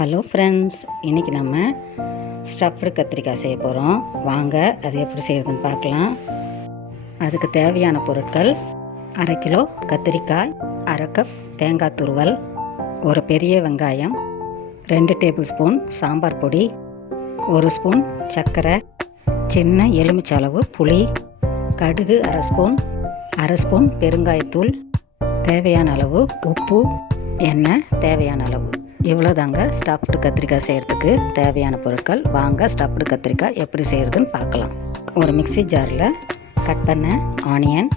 Hello friends, இன்றைக்கி நம்ம stuffed கத்திரிக்காய் செய்ய போகிறோம். வாங்க அது எப்படி செய்கிறதுன்னு பார்க்கலாம். அதுக்கு தேவையான பொருட்கள்: 1/2 கிலோ கத்திரிக்காய், 1/2 கப் தேங்காய் துருவல், ஒரு பெரிய வெங்காயம், 2 டேபிள் ஸ்பூன் சாம்பார் பொடி, 1 ஸ்பூன் சர்க்கரை, சின்ன எலுமிச்சை அளவு புளி, கடுகு 1/2 ஸ்பூன், 1/2 ஸ்பூன் பெருங்காயத்தூள், தேவையான அளவு உப்பு, எண்ணெய் தேவையான அளவு. இவ்வளோதாங்க ஸ்டஃப்டு கத்திரிக்காய் செய்கிறதுக்கு தேவையான பொருட்கள். வாங்க ஸ்டஃப்டு கத்திரிக்காய் எப்படி செய்கிறதுன்னு பார்க்கலாம். ஒரு மிக்ஸி ஜாரில் கட் பண்ண ஆனியன்,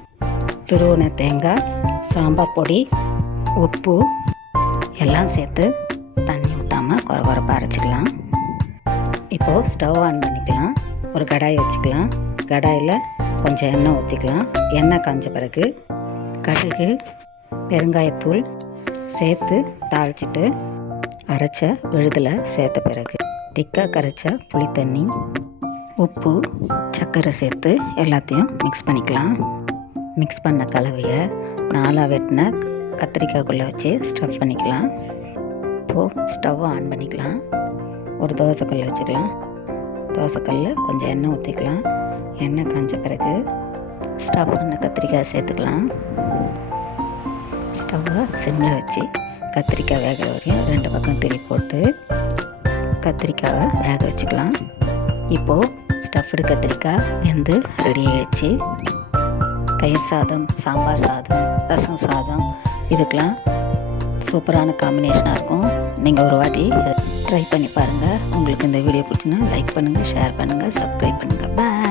துருவின தேங்காய், சாம்பார் பொடி, உப்பு எல்லாம் சேர்த்து தண்ணி ஊற்றாமல் கொரகொரப்பாக அரைச்சிக்கலாம். இப்போது ஸ்டவ் ஆன் பண்ணிக்கலாம். ஒரு கடாய் வச்சுக்கலாம். கடாயில் கொஞ்சம் எண்ணெய் ஊற்றிக்கலாம். எண்ணெய் காஞ்ச பிறகு கடுகு, பெருங்காயத்தூள் சேர்த்து தாளிச்சிட்டு அரைச்ச விழுதில் சேர்த்த பிறகு திக்காக கரைச்ச புளித்தண்ணி, உப்பு, சர்க்கரை சேர்த்து எல்லாத்தையும் மிக்ஸ் பண்ணிக்கலாம். மிக்ஸ் பண்ண கலவையை 4 வெட்டின கத்திரிக்காய்க்குள்ளே வச்சு ஸ்டஃப் பண்ணிக்கலாம். இப்போது ஸ்டவ் ஆன் பண்ணிக்கலாம். ஒரு தோசைக்கல் வச்சுக்கலாம். தோசைக்கல்லில் கொஞ்சம் எண்ணெய் ஊற்றிக்கலாம். எண்ணெய் காஞ்ச பிறகு ஸ்டஃப் பண்ண கத்திரிக்காய் சேர்த்துக்கலாம். ஸ்டவ்வை சிம்மில் வச்சு கத்திரிக்காய் வேகிற வரையும் 2 பக்கம் திருப்பி போட்டு கத்திரிக்காவை வேக வச்சுக்கலாம். இப்போது ஸ்டஃப்டு கத்திரிக்காய் வெந்து ரெடி ஆகிடுச்சு. தயிர் சாதம், சாம்பார் சாதம், ரசம் சாதம் இதுக்கெலாம் சூப்பரான காம்பினேஷனாக இருக்கும். நீங்கள் ஒரு வாட்டி ட்ரை பண்ணி பாருங்கள். உங்களுக்கு இந்த வீடியோ பிடிச்சின்னா லைக் பண்ணுங்கள், ஷேர் பண்ணுங்கள், சப்ஸ்கிரைப் பண்ணுங்கள். பாய்.